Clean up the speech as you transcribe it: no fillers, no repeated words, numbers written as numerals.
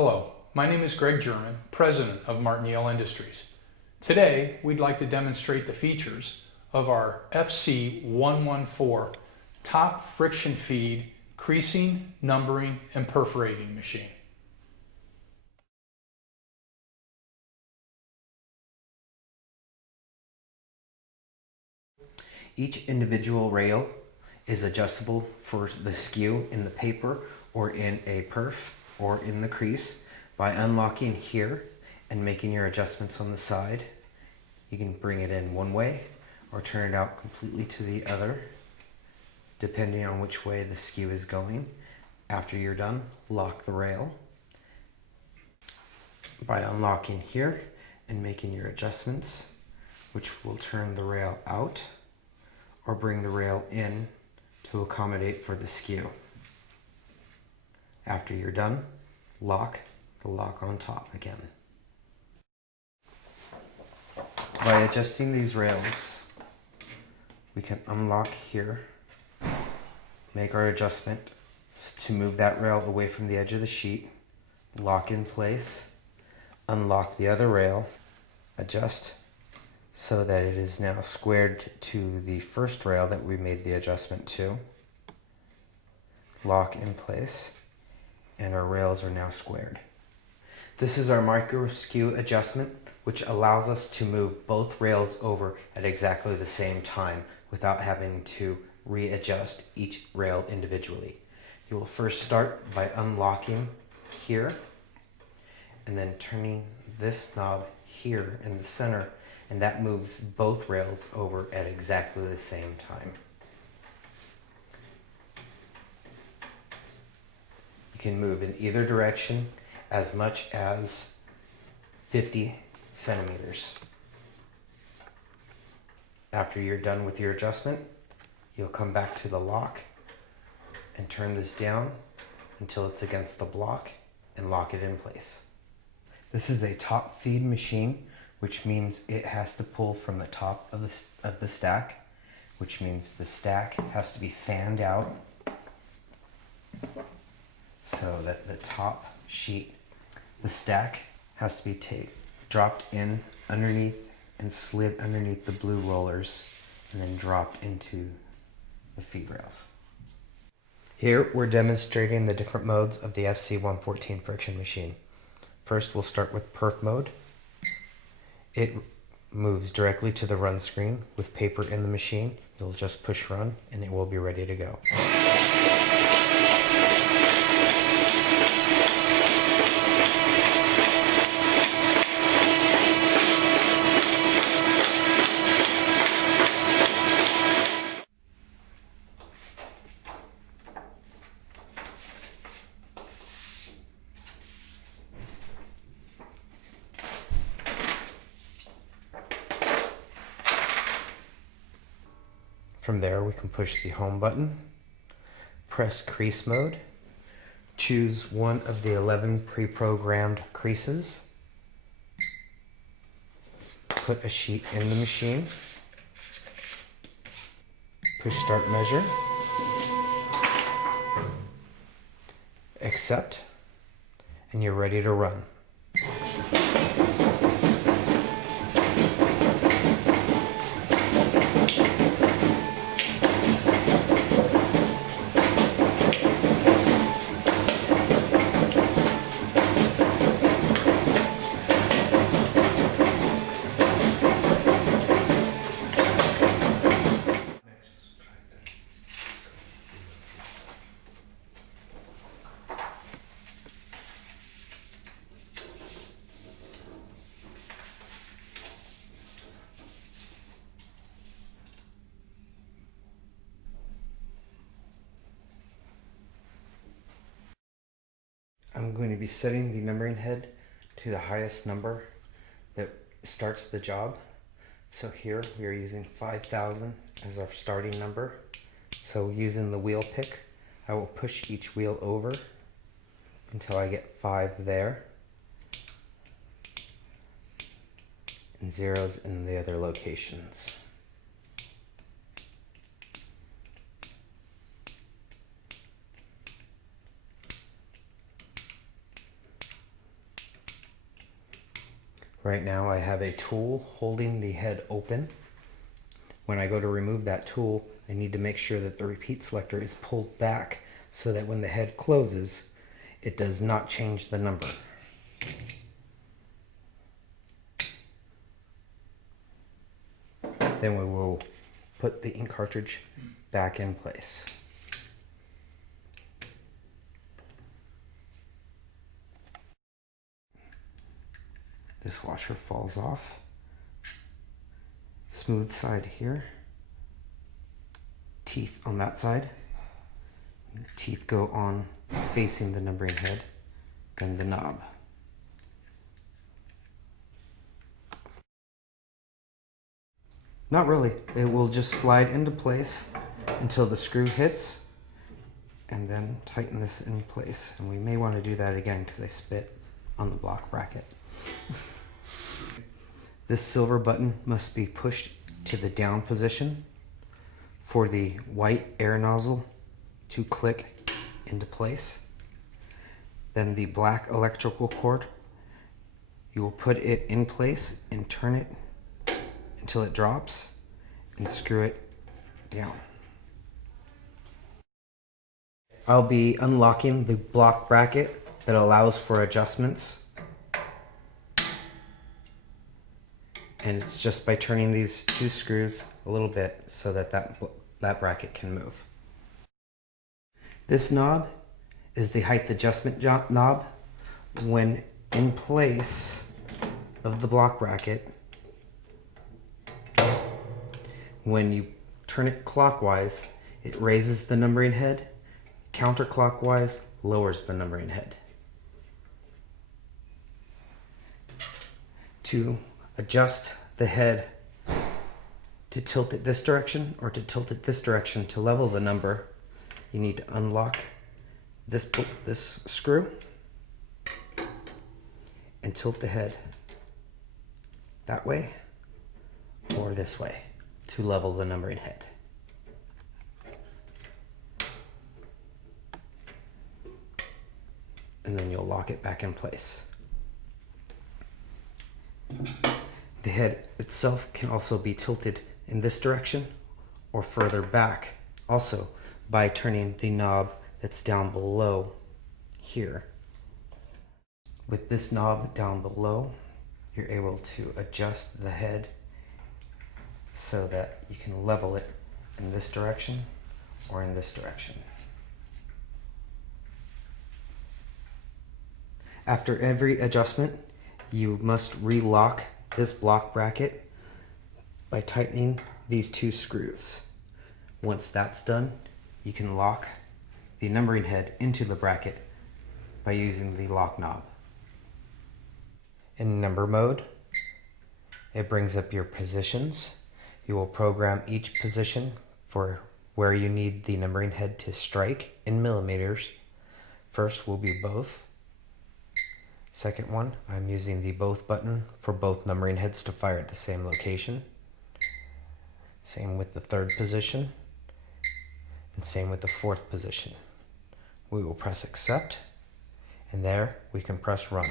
Hello, my name is Greg German, President of Martin Industries. Today, we'd like to demonstrate the features of our FC114 top friction feed creasing, numbering, and perforating machine. Each individual rail is adjustable for the skew in the paper or in a perf or in the crease by unlocking here and making your adjustments on the side. You can bring it in one way or turn it out completely to the other depending on which way the skew is going. After you're done, lock the rail by unlocking here and making your adjustments, which will turn the rail out or bring the rail in to accommodate for the skew. After you're done, lock the lock on top again. By adjusting these rails, we can unlock here, make our adjustment to move that rail away from the edge of the sheet, lock in place, unlock the other rail, adjust so that it is now squared to the first rail that we made the adjustment to, lock in place, and our rails are now squared. This is our micro skew adjustment, which allows us to move both rails over at exactly the same time without having to readjust each rail individually. You will first start by unlocking here and then turning this knob here in the center, and that moves both rails over at exactly the same time. You can move in either direction as much as 50 centimeters. After you're done with your adjustment, you'll come back to the lock and turn this down until it's against the block and lock it in place. This is a top feed machine, which means it has to pull from the top of the stack, which means the stack has to be fanned out so that the top sheet, the stack has to be dropped in underneath and slid underneath the blue rollers and then dropped into the feed rails. Here we're demonstrating the different modes of the FC114 friction machine. First we'll start with perf mode. It moves directly to the run screen with paper in the machine. You'll just push run and it will be ready to go. From there, we can push the home button, press crease mode, choose one of the 11 pre-programmed creases, put a sheet in the machine, push start measure, accept, and you're ready to run. I'm going to be setting the numbering head to the highest number that starts the job. So here we are using 5,000 as our starting number. So using the wheel pick, I will push each wheel over until I get 5 there and zeros in the other locations. Right now I have a tool holding the head open. When I go to remove that tool, I need to make sure that the repeat selector is pulled back so that when the head closes, it does not change the number. Then we will put the ink cartridge back in place. This washer falls off. Smooth side here. Teeth on that side. Teeth go on facing the numbering head, then the knob. Not really. It will just slide into place until the screw hits, and then tighten this in place. And we may want to do that again because I spit on the block bracket. This silver button must be pushed to the down position for the white air nozzle to click into place. Then the black electrical cord, you will put it in place and turn it until it drops and screw it down. I'll be unlocking the block bracket that allows for adjustments. And it's just by turning these two screws a little bit so that that bracket can move. This knob is the height adjustment knob. When in place of the block bracket, when you turn it clockwise, it raises the numbering head. Counterclockwise, lowers the numbering head. To adjust the head to tilt it this direction or to tilt it this direction to level the number, you need to unlock this screw and tilt the head that way or this way to level the numbering head. And then you'll lock it back in place. The head itself can also be tilted in this direction or further back, also by turning the knob that's down below here. With this knob down below, you're able to adjust the head so that you can level it in this direction or in this direction. After every adjustment, you must re-lock this block bracket by tightening these two screws. Once that's done, you can lock the numbering head into the bracket by using the lock knob. In number mode, it brings up your positions. You will program each position for where you need the numbering head to strike in millimeters. First will be both. Second one, I'm using the both button for both numbering heads to fire at the same location. Same with the third position, and same with the fourth position. We will press accept, and there we can press run.